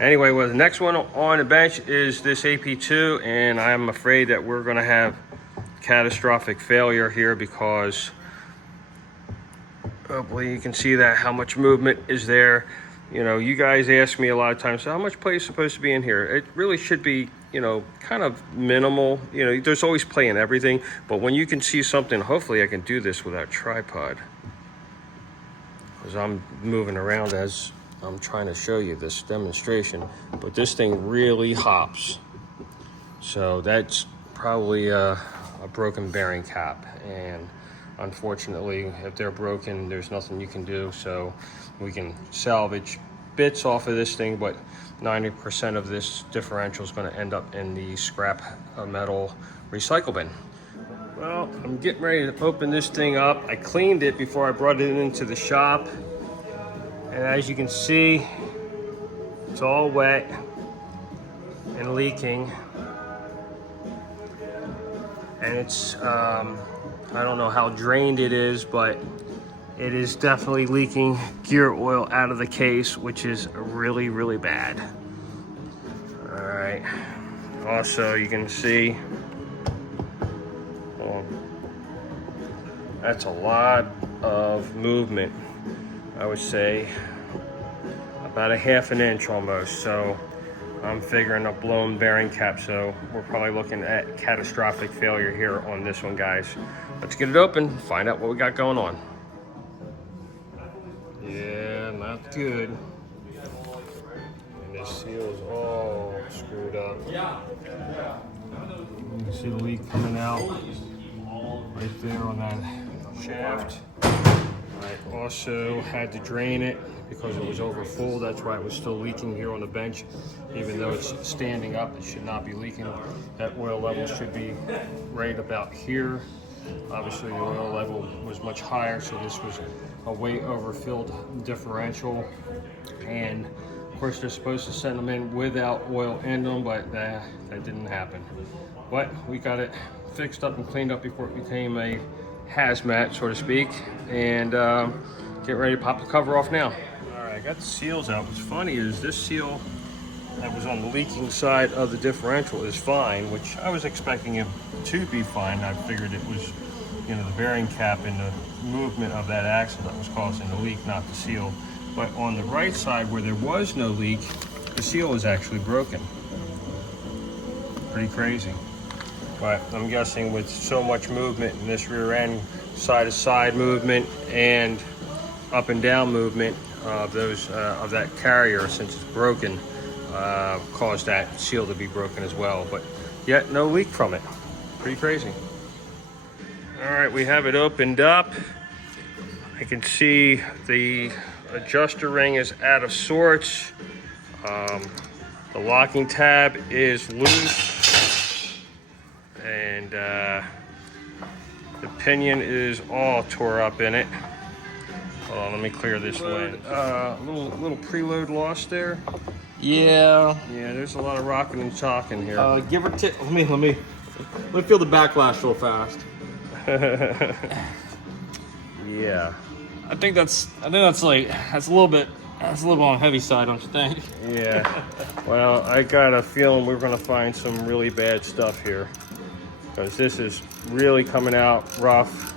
Anyway, well, the next one on the bench is this AP2, and I'm afraid that we're gonna have catastrophic failure here because hopefully you can see that how much movement is there. You know, you guys ask me a lot of times, so how much play is supposed to be in here? It really should be, you know, kind of minimal. You know, there's always play in everything, but when you can see something, hopefully I can do this without tripod, because I'm moving around as I'm trying to show you this demonstration, but this thing really hops. So that's probably a broken bearing cap, and unfortunately, if they're broken, there's nothing you can do. So we can salvage bits off of this thing, but 90% of this differential is going to end up in the scrap metal recycle bin. Well, I'm getting ready to open this thing up. I cleaned it before I brought it into the shop, and as you can see, it's all wet and leaking, and it's I don't know how drained it is, but it is definitely leaking gear oil out of the case, which is really, really bad. All right. Also, you can see, that's a lot of movement. I would say about a ½ inch almost. So I'm figuring a blown bearing cap. So we're probably looking at catastrophic failure here on this one, guys. Let's get it open, find out what we got going on. Yeah, not good. And this seal is all screwed up. You can see the leak coming out right there on that shaft. I also had to drain it because it was over full. That's why it was still leaking here on the bench. Even though it's standing up, it should not be leaking. That oil level should be right about here. Obviously the oil level was much higher, so this was a way overfilled differential. And of course they're supposed to send them in without oil in them, but that didn't happen. But we got it fixed up and cleaned up before it became a hazmat, so to speak, and get ready to pop the cover off now. All right, I got the seals out. What's funny is this seal that was on the leaking side of the differential is fine, which I was expecting it to be fine. I figured it was, you know, the bearing cap and the movement of that axle that was causing the leak, not the seal. But on the right side where there was no leak, the seal is actually broken. Pretty crazy. But I'm guessing with so much movement in this rear end, side-to-side movement and up and down movement of those of that carrier, since it's broken, caused that seal to be broken as well. But yet no leak from it. Pretty crazy. All right, we have it opened up. I can see the adjuster ring is out of sorts. The locking tab is loose, and the pinion is all tore up in it. Hold on, let me clear this lid. Little preload loss there. Yeah, there's a lot of rocking and talking here. give or take. Let me feel the backlash real fast. Yeah. I think that's a little bit on the heavy side, don't you think? Yeah. Well, I got a feeling we're gonna find some really bad stuff here, because this is really coming out rough.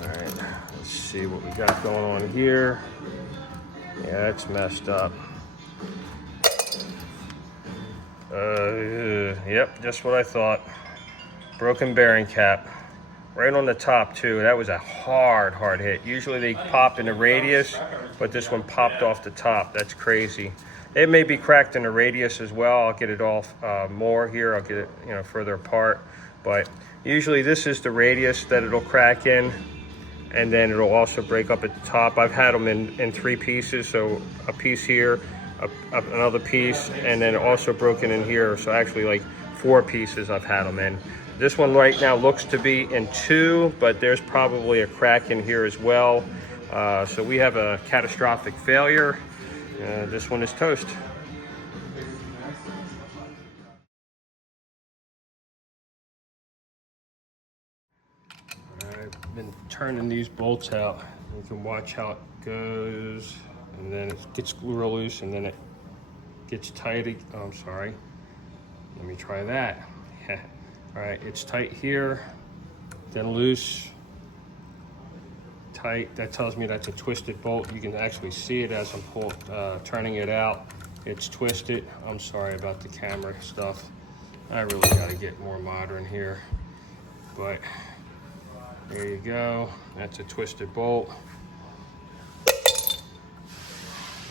All right, let's see what we got going on here. Yeah, that's messed up. Yep, just what I thought. Broken bearing cap. Right on the top too. That was a hard hit. Usually they pop in the radius, but this one popped off the top. That's crazy. It may be cracked in the radius as well. I'll get it off more here. I'll get it, you know, further apart. But usually this is the radius that it'll crack in, and then it'll also break up at the top. I've had them in 3 pieces, so a piece here, another piece, and then also broken in here. So actually like 4 pieces I've had them in. This one right now looks to be in 2, but there's probably a crack in here as well. So we have a catastrophic failure. This one is toast. I've been turning these bolts out You can watch how it goes, and then it gets real loose, and then it gets tight. Oh, I'm sorry. Let me try that. All right, it's tight here, then loose, tight. That tells me that's a twisted bolt. You can actually see it as I'm turning it out. It's twisted. I'm sorry about the camera stuff. I really got to get more modern here, but there you go. That's a twisted bolt.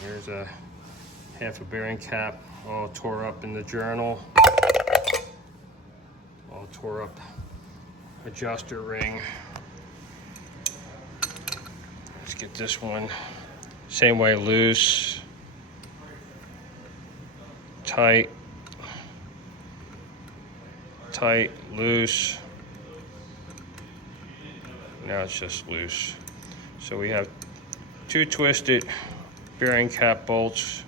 There's a half a bearing cap all tore up in the journal. All tore up adjuster ring. Let's get this one. Same way, loose, tight, tight, loose. Now it's just loose. So we have 2 twisted bearing cap bolts.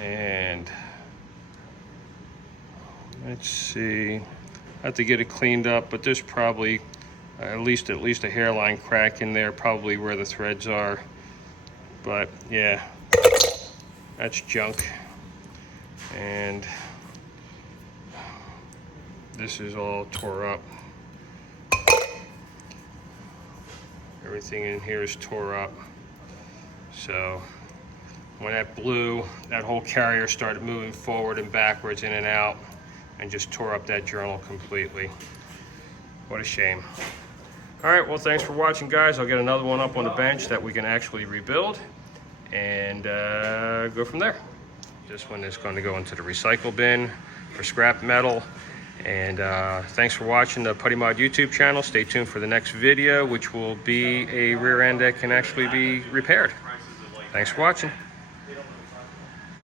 And let's see, I have to get it cleaned up, but there's probably at least a hairline crack in there, probably where the threads are. But yeah, that's junk. And this is all tore up. Everything in here is tore up. So when that blew, that whole carrier started moving forward and backwards, in and out, and just tore up that journal completely. What a shame. All right, well, thanks for watching, guys. I'll get another one up on the bench that we can actually rebuild and go from there. This one is going to go into the recycle bin for scrap metal. And thanks for watching the Putty Mod YouTube channel. Stay tuned for the next video, which will be a rear end that can actually be repaired. Thanks for watching.